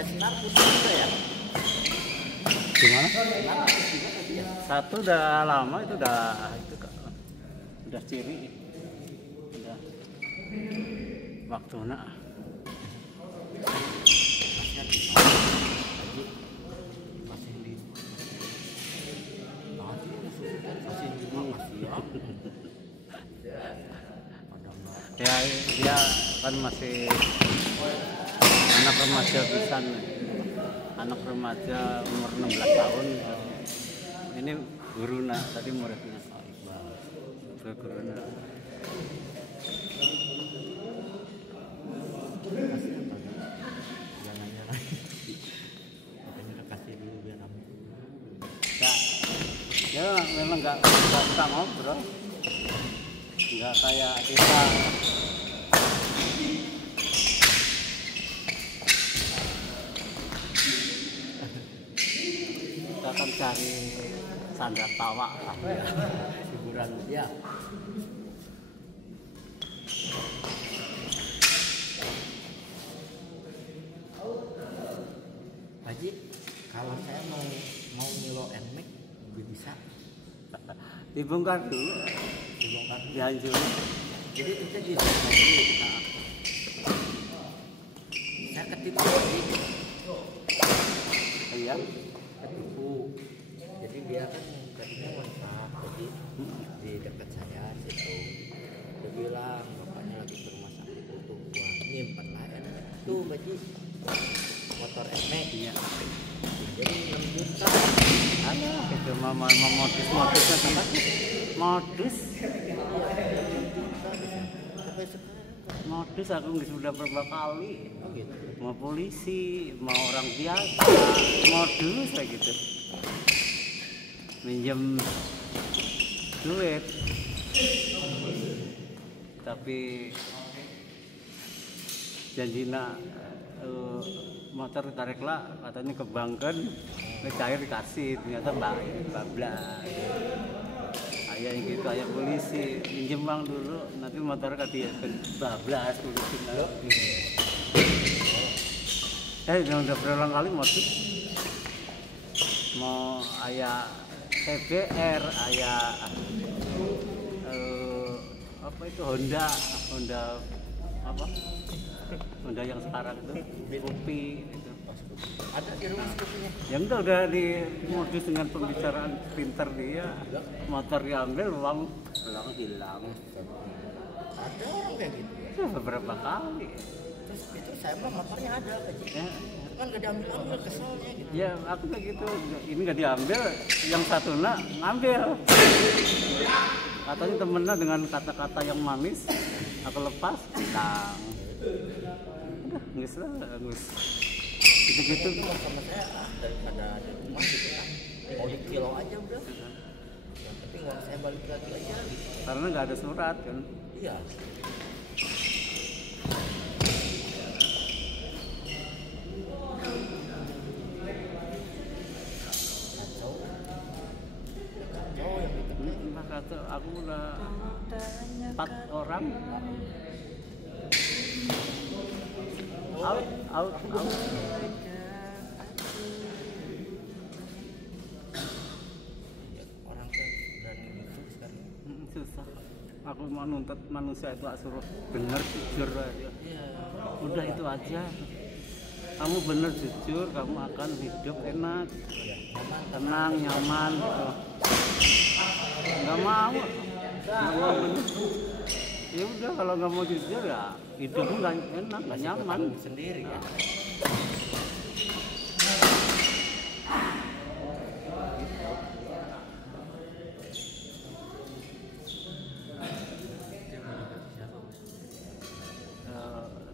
pakai senar putih juga ya? Gimana? Senar putih juga tadi ya? Satu udah lama itu udah ciri, udah waktunya. Ya dia kan masih anak remaja pisan, anak remaja umur 16 tahun. Ini guruna tadi muridnya. Iqbal guruna. Ya memang nggak bisa ngobrol, nggak kayak kita. Kita akan cari sandar tawa lah, hiburan dia. Haji, kalau saya mau ngilo NMAX bisa Dibongkar dulu, dihancurin. jadi kita bisa lagi. Saya ketipu lagi. Iya. Ketipu. Jadi dia kan tadinya ngontrak jadi di dekat saya situ. Dia bilang bapaknya lagi ke rumah sakit butuh uang, nyimpen lah NMAX tuh Baji, motor NMAX. Iya. Jadi 6 juta. Ada itu modusnya tempat modus. Sampai sekarang. Modus aku sudah berapa kali. Oh gitu. Mau polisi, mau orang biasa, modus kayak gitu. Minjem duit, tapi janjina motor ditarik lah, katanya ke bank kan, cair dikasih, ternyata bablas. Kayak gitu, kayak polisi minjem uang dulu, nanti motor kasih bablas polisi. Udah berulang kali modus, mau ayah CBR, ayah apa itu Honda apa? Honda yang sekarang itu Scoopy itu. Ada di rumah Scoopy-nya. Yang itu udah di modus dengan pembicaraan pintar dia, motor diambil, uang hilang. Ada orang kayak gitu. Ya, beberapa kali. Terus itu saya mah motornya ada Haji. Ya, Kan gak diambil keselnya gitu. ya aku kayak gitu, ini nggak diambil, yang satu ngambil. Katanya temennya dengan kata-kata yang manis, aku lepas, hilang. Udah, nggak lah, gitu-gitu. Sama saya daripada di rumah gitu kan, mau di kilo aja udah. Yang penting uang saya balik lagi aja gitu. Karena nggak ada surat kan. Iya. Kata aku udah 4 orang out. Orang tuh berani gitu sekarang. Susah. Aku mau nuntut manusia itu suruh bener jujur aja. Udah itu aja. Kamu bener jujur, kamu akan hidup enak, tenang, nyaman gitu. Nggak mau bener. Ya udah, kalau nggak mau jujur ya hidupmu nggak enak, nggak nyaman Sendiri kan.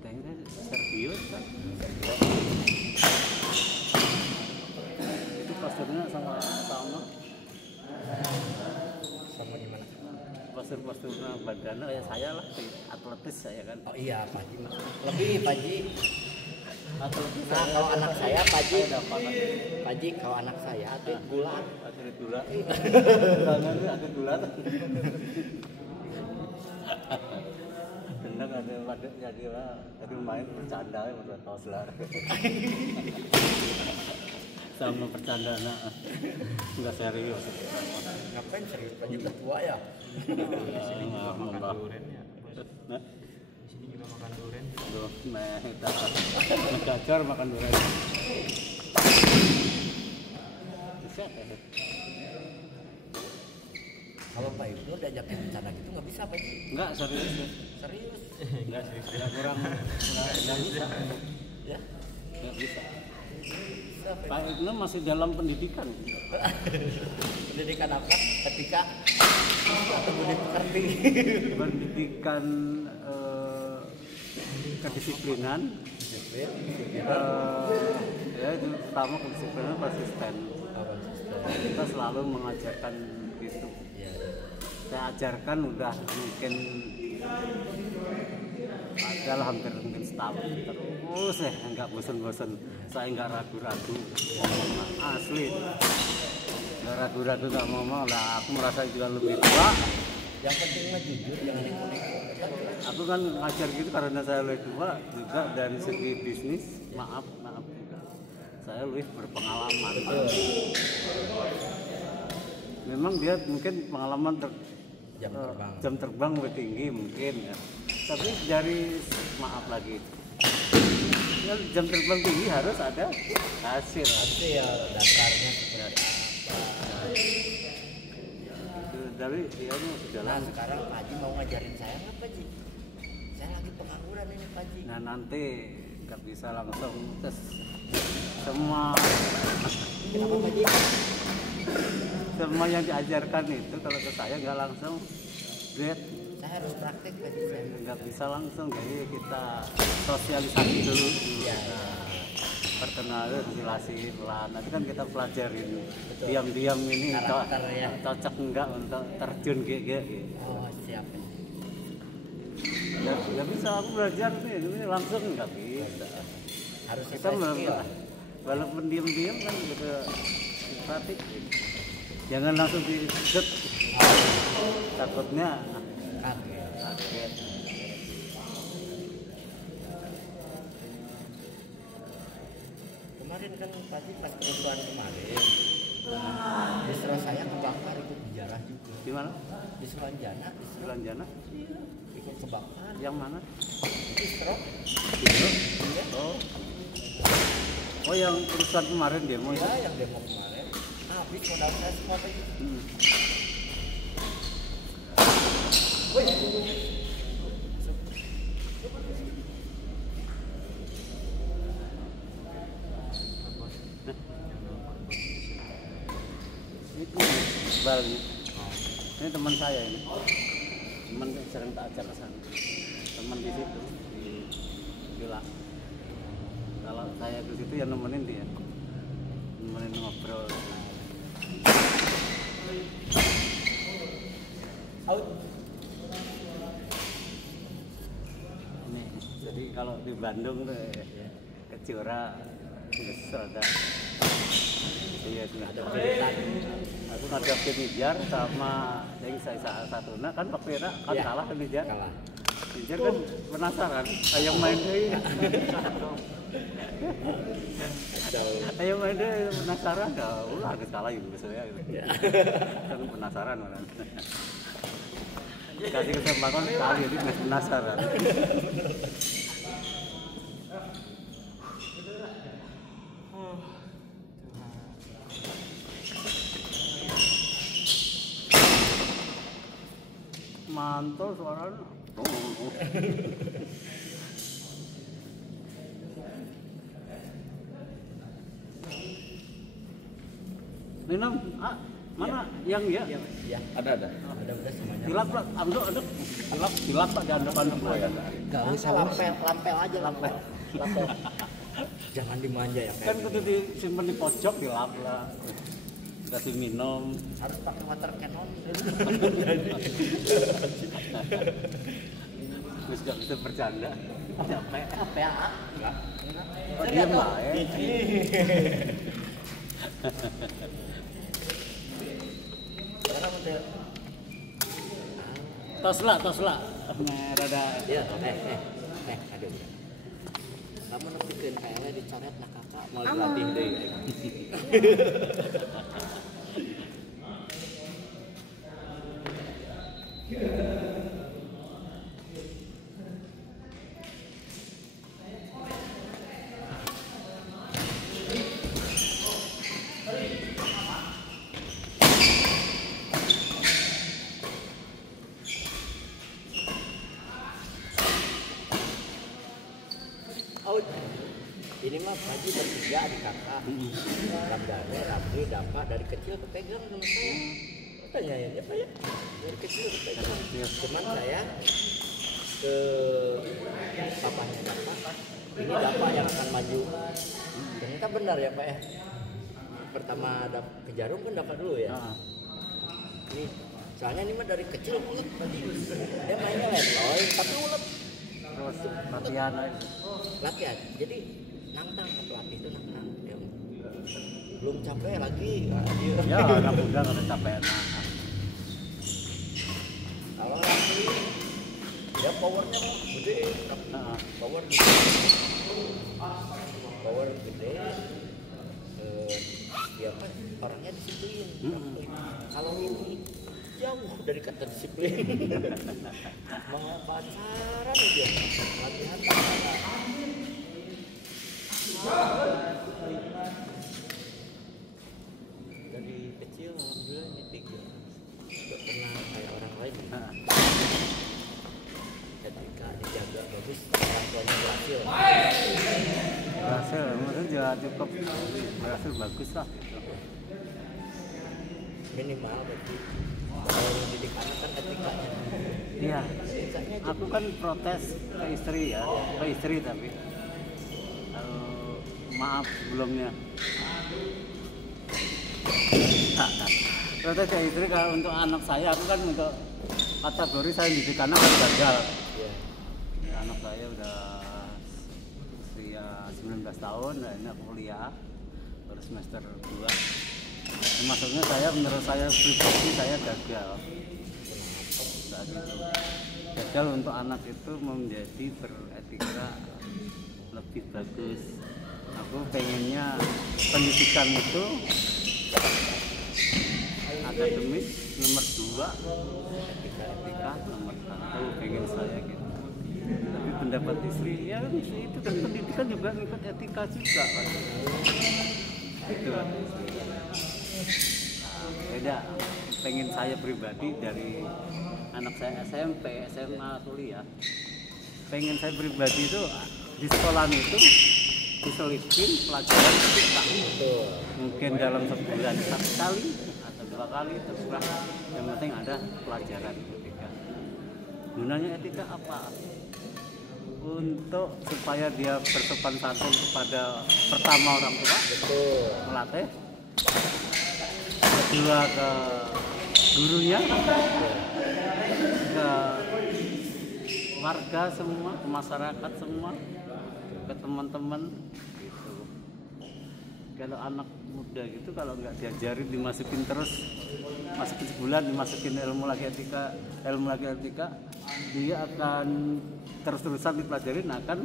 Kayaknya serius kan. Itu posturnya sama Gimana? posturnya badannya kayak saya lah, atletis saya kan. Oh iya Pak Haji, lebih Pak Haji. Atletis. Nah kalau anak saya Pak Haji, kalau anak saya atlet gulat. Atlet gulat. Tangannya atlet gulat. kadang ada jadi lah, tadi main bercanda ya menurut tos lah. Sama bercanda nak, nggak serius. Ngapain serius aja udah tua ya? Di sini juga makan durian ya, bos. Nah, Di sini juga makan durian. aduh, gacor makan durian. Bisa ya? Kalau Pak Ibnu diajakin bercanda gitu nggak bisa Pak Ji? Enggak serius ya. Serius? Enggak kurang nggak bisa. Ya? Nggak bisa. Bisa Pak. Pak Ibnu masih dalam pendidikan. Pendidikan apa? Ketika atau budi pekerti? Pendidikan kedisiplinan. Disiplin. Ya itu pertama kedisiplinan konsisten. Kita selalu mengajarkan itu. Iya. Saya ajarkan udah mungkin adalah hampir mungkin setahun terus nggak bosan-bosan. Saya nggak ragu-ragu asli nggak ragu-ragu nggak mau lah. Aku merasa juga lebih tua. Yang penting mah jujur, jangan neko-neko. Aku kan ngajar gitu karena saya lebih tua juga dari segi bisnis. Maaf juga saya lebih berpengalaman. Memang dia mungkin pengalaman jam terbang lebih tinggi mungkin ya. Tapi dari maaf lagi ya, jam terbang tinggi harus ada hasil Ya dasarnya seperti apa. dari dia sudah Nah sekarang Pak Haji mau ngajarin saya nggak Pak Haji? Saya lagi pengangguran ini Pak Haji. nah nanti nggak bisa langsung tes semua Kenapa Pak Haji? semua yang diajarkan itu kalau ke saya nggak langsung grade. Saya harus praktek Pak Haji. Saya Nggak bisa langsung, jadi kita sosialisasi dulu. ya. Perkenalan, relasi pelan. Nanti kan kita pelajarin Betul. diam-diam ini Karakter ya. cocok enggak untuk terjun gitu. Oh siap. Ya bisa aku belajar nih, ini langsung nggak bisa. Harus Kita walaupun diam-diam kan gitu praktik. Jangan langsung diset. Takutnya kaget. Kemarin kan tadi pas kerusuhan kemarin, distro saya kebakar ikut dijarah juga. Di mana? Distro Anjana, Belanjana? ikut kebakar. Yang mana? Distro? Itu? Iya. Oh yang perusahaan kemarin demo itu? Ya yang demo kemarin. Habis modal saya semua Pak Haji. Woi. Ini balnya. Ini teman saya ini. Teman yang sering tak ajak ke sana. Teman di situ di Villa. Kalau saya ke situ ya nemenin dia. Nemenin ngobrol. Out. Ini jadi kalau di Bandung tuh Kejora ada iya ada Pilihan. aku ngadepin Nijar sama yang saya satu kan waktu itu kan Iya. kalah kan Nijar. Kalah. Nijar kan penasaran ayo main deh. Ayo main deh penasaran dah ulah harus kalah gitu saya gitu. Kan penasaran mana. Kasih kesempatan sekali jadi masih penasaran. Mantul suaranya. Minum, mana yang ya? Ya. Ada. Ada semuanya. Tilap lah, anduk, tilap pak di anduk-anduk lah ya. Gak usah lampel aja lampel. Jangan dimanja ya. Kan kudu disimpan di pojok tilap lah. Kasih minum. Harus pakai water cannon. Terus gak bisa bercanda. Capek. PA. Enggak. Oh, diem lah ya. Sekarang udah Tos lah. rada Ya, aduh. Kamu nepikeun kayak dicoret nah kakak mau dilatih deui. Oh, ini mah Haji bertiga adik kakak. Ramdhani, Ramli, Dapa dari kecil kepegang sama saya. Tanyain ya Pak ya, dari kecil kepegang. Cuman saya ke papanya Dapa, ini Dapa yang akan maju. Ternyata benar ya Pak ya. Pertama ke Jarum kan Dapa dulu ya. Ini soalnya ini mah dari kecil ulet. Dia mainnya letoy tapi ulet. terus latihan aja. Latihan jadi nantang ke pelatih itu nantang dia belum capek lagi dia Ya anak muda kada capek awal lagi dia powernya gede nah. power gede dia kan orangnya disiplin kalau ini jauh dari kata disiplin mau pacaran aja latihan dari kecil alhamdulillah ini tiga nggak pernah kayak orang lain ketika dijaga bagus orang tuanya Berhasil, maksudnya juga cukup berhasil bagus lah. minimal berarti kalau mendidik anak kan etikanya Iya, aku kan protes ke istri ya, ke istri tapi maaf sebelumnya. Protes ke istri kalau untuk anak saya, aku kan untuk kategori saya didik anak kan gagal. Ya, anak saya udah usia 19 tahun, dan ini aku kuliah baru semester 2. Maksudnya saya menurut saya pribadi saya gagal. Saat itu gagal untuk anak itu menjadi beretika lebih bagus. Aku pengennya pendidikan itu akademis nomor 2, etika nomor 1, pengen saya gitu. Tapi pendapat istri ya itu kan pendidikan juga ngikut etika juga kan. Itu kan. Beda, pengen saya pribadi dari anak saya SMP, SMA, kuliah, pengen saya pribadi itu di sekolah itu diselipin pelajaran etika. Mungkin dalam sebulan 1 kali atau 2 kali terserah, yang penting ada pelajaran etika. Gunanya etika apa? Untuk supaya dia bersopan santun kepada pertama orang tua, melatih, kedua ke gurunya, ke warga semua, ke masyarakat semua, ke teman-teman gitu. Kalau anak muda gitu kalau nggak diajarin, dimasukin terus, masukin sebulan dimasukin ilmu lagi etika, dia akan terus-terusan dipelajarin, akan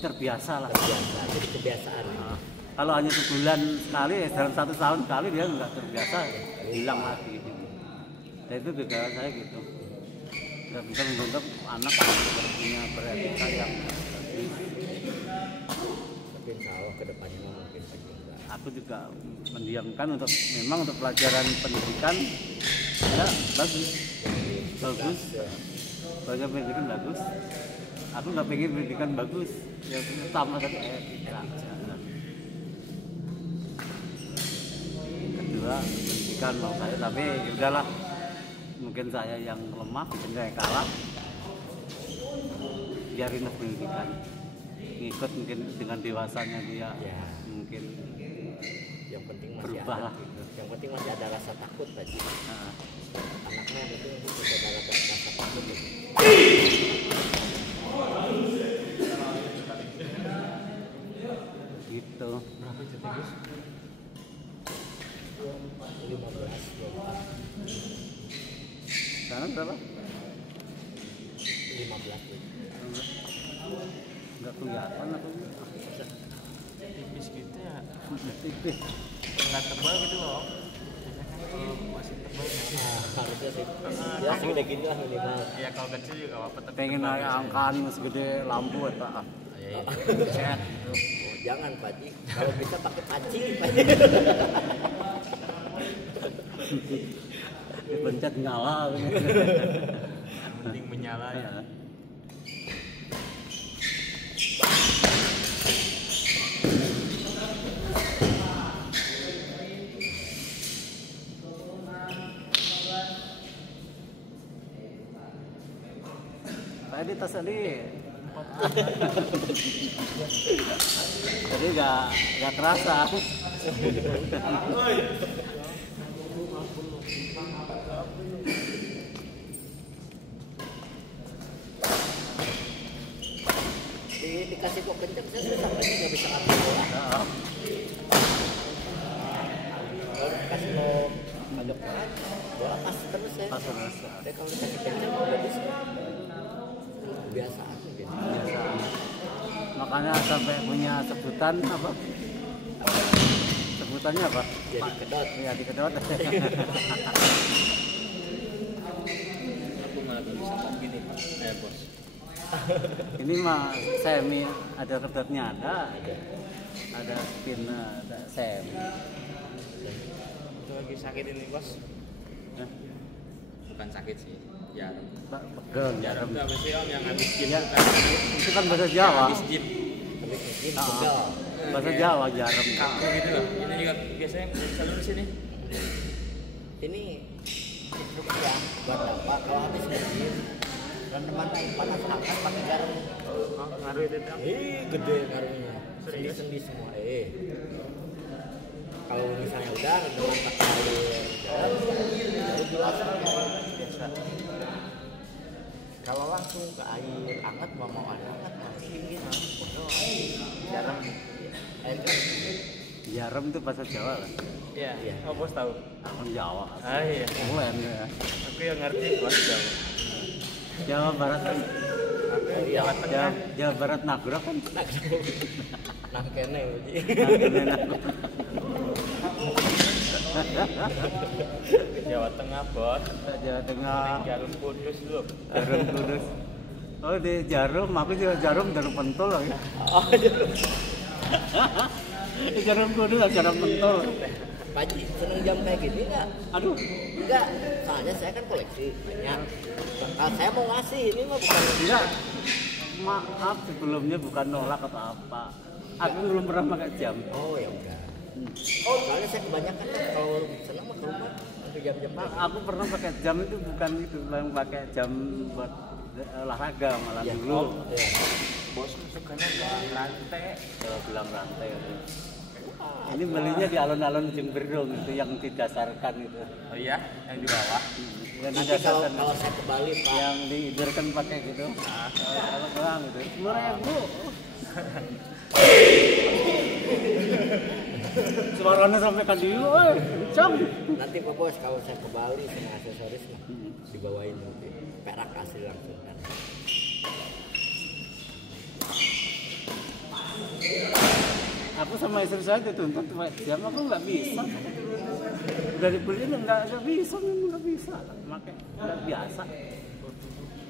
terbiasa lah. Jadi kebiasaan. Nah, kalau hanya sebulan sekali, dalam 1 tahun sekali dia nggak terbiasa, hilang lagi gitu. Dan itu gagasan saya gitu. Nggak bisa membentuk anak punya beretika yang bagus. Tapi insya Allah kedepannya mungkin juga. Aku juga mendiamkan untuk memang untuk pelajaran pendidikan ya bagus. Pelajaran pendidikan bagus. Aku nggak pengen pendidikan bagus, yang utama tadi etika. Kedua pendidikan mau saya, tapi ya udahlah, mungkin saya yang lemah, mungkin saya kalah, biarin pendidikan ngikut, mungkin dengan dewasanya dia Ya. mungkin Yang penting masih berubah ada. lah gitu. Yang penting masih ada rasa takut tadi. Nah, Anaknya itu bisa ada rasa takut. gitu. Berapa cetek Gus? 15 Sekarang berapa? 15 tuh. Nggak kelihatan aku. Tipis gitu ya. Tipis. Nggak tebal gitu loh. Masih tebal ya. Harusnya sih. Ya segede gini lah minimal. Ya kalau kecil juga nggak apa-apa. Tapi Pengen tebal naik biasanya. angkaan segede lampu ya Pak. Iya. Set. Oh, jangan Pak Ji. Kalau bisa pakai panci Pak Ji. Dipencet nyala. Yang penting menyala ya. Tadi tas tadi. Tadi nggak kerasa. Dikasih kok kenceng saya sudah sampai nggak bisa ngambil bola. Kalau dikasih mau agak pelan, bola pas terus ya. Pas kerasa. Tapi kalau dikasih kenceng nggak bisa. Kebiasaan gitu. Biasa. Makanya sampai punya sebutan apa? Sebutannya apa? Jadi kedot. Ya dikedot. Aku malah belum bisa ngomong gini, bos. Ini mah semi ada kedotnya ada spin ada semi. Itu lagi sakit ini bos. Ya, Bukan sakit sih. Jarum. pegel Jarum itu apa sih om yang habis gym? Ya, Bukan. itu kan bahasa Jawa. Habis gym. Habis ini Ah, pegal. bahasa Kayak Jawa jarum. kaku gitu loh. Ini juga biasanya selalu di sini. Ini instruksi ya buat apa? Kalau habis nge-gym rendeman naik panas angkat pakai garam. Oh, ngaruh itu Om. Gede garamnya. Sendi-sendi semua. Kalau misalnya udah rendeman pakai air garam, baru jelas biasa. Kalau langsung ke air hangat mau hangat masih dingin. Garam air garam. Jarum itu bahasa Jawa kan? Iya. Iya. Oh bos tahu. Aku Jawa. Ah iya. Keren ya. Aku yang ngerti bos Jawa. Jawa Barat kan? Aku Jawa Tengah. Jawa Barat Nagro kan? Nah kene Ji. Jawa Tengah bos. Jawa Tengah. Jarum Kudus loh. Jarum Kudus. Oh di Jarum, aku juga Jarum Pentul lagi. Oh, jarum. Jarum Kudus, Jarum Pentul. Pak Ji seneng jam kayak gini nggak? Aduh, Enggak, soalnya saya kan koleksi banyak. Kalau saya mau ngasih ini mah bukan tidak. Maaf sebelumnya bukan nolak atau apa. Aku belum pernah pakai jam. Oh ya udah. Oh soalnya saya kebanyakan kan kalau seneng mah ke rumah untuk jam-jam Nah, pagi. aku pernah pakai jam itu bukan itu, yang pakai jam buat olahraga malah Ya, dulu. ya. Bos sukanya gelang rantai. Kalau bilang rantai itu. Ini belinya di alun-alun Jemberung itu yang didasarkan itu. Oh iya, yang di bawah. Yang Nanti kalau didasarkan saya ke Bali Pak, yang diidirkan pakai gitu. Kalau bilang gitu. 10.000. Suaranya sampai kan di, woi, kencang. nanti Pak Bos kalau saya ke Bali sama aksesoris mah dibawain nanti perak asli langsung kan. Aku sama istri saya dituntut pakai jam, aku nggak bisa. Udah dibeliin nggak bisa, nggak bisa. Pakai nggak biasa.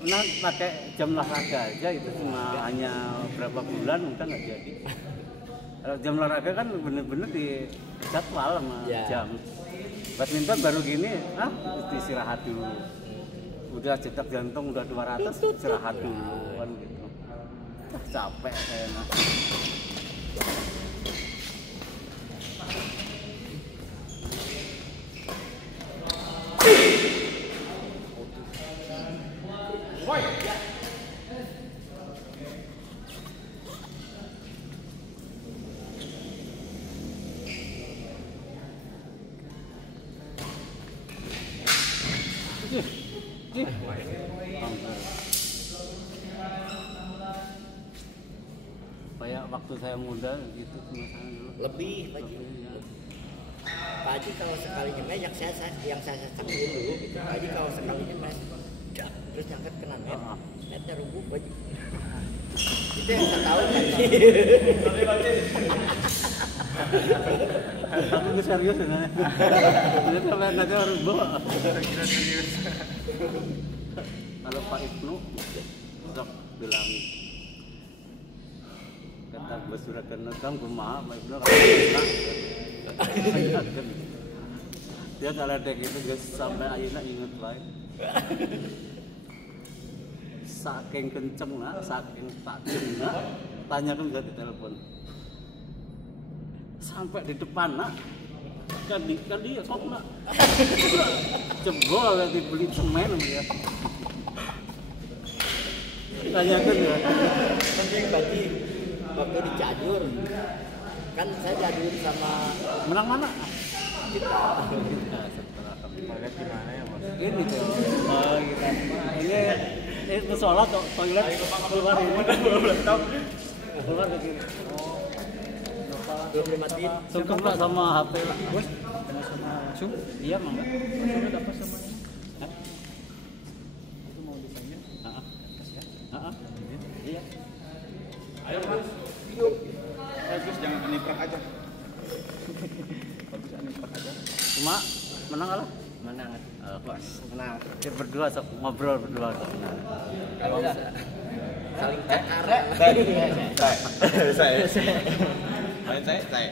Nah pakai jam olahraga aja itu cuma hanya berapa bulan udah nggak jadi. Kalau jam olahraga kan bener-bener di jadwal sama Ya. jam. Badminton baru gini, istirahat dulu. Udah cetak jantung udah 200, istirahat dulu kan gitu. Capek saya nah. Kayak waktu saya muda gitu misalnya dulu. Lebih Pak Ji. Ya. Pak Haji kalau sekali nyemes yang saya saksiin dulu gitu. Pak Haji kalau sekali nyemes terus angkat kena netnya rubuh baju. Itu yang saya tahu kan. Aku nggak serius ya. Jadi kalau nanti harus bawa. Kira serius. Kalau Pak Ibnu sok bilang kata bos sudah kena kamu kumaha Pak Ibnu dia kalau ada gitu guys sampai ayeuna inget bae. Saking kenceng nak, saking tajamnya, tanyakan gak di telepon. Sampai di depan nak, kan dia sok nak, jebol lagi beli semen ya. Tanyakan ya. Penting bagi waktu di Cianjur kan saya jadul sama Menang mana? kita. Toilet di mana ya, Mas? Ini tuh, ini sholat toilet keluar ini. Keluar ke kiri. Belum dimatiin. Sungkem lah sama HP lah. Bos, sama Sum. Iya mangga. Sudah dapat semuanya. Hah? Itu mau desainnya. Heeh. Iya. Ayo, Mas. Bagus, jangan aniprak aja. Bagus aniprak aja. Cuma menang kalah? Menang. Pas. Menang. Kita berdua sok ngobrol berdua sok. Kalau saling cakar. Saya. Main saya.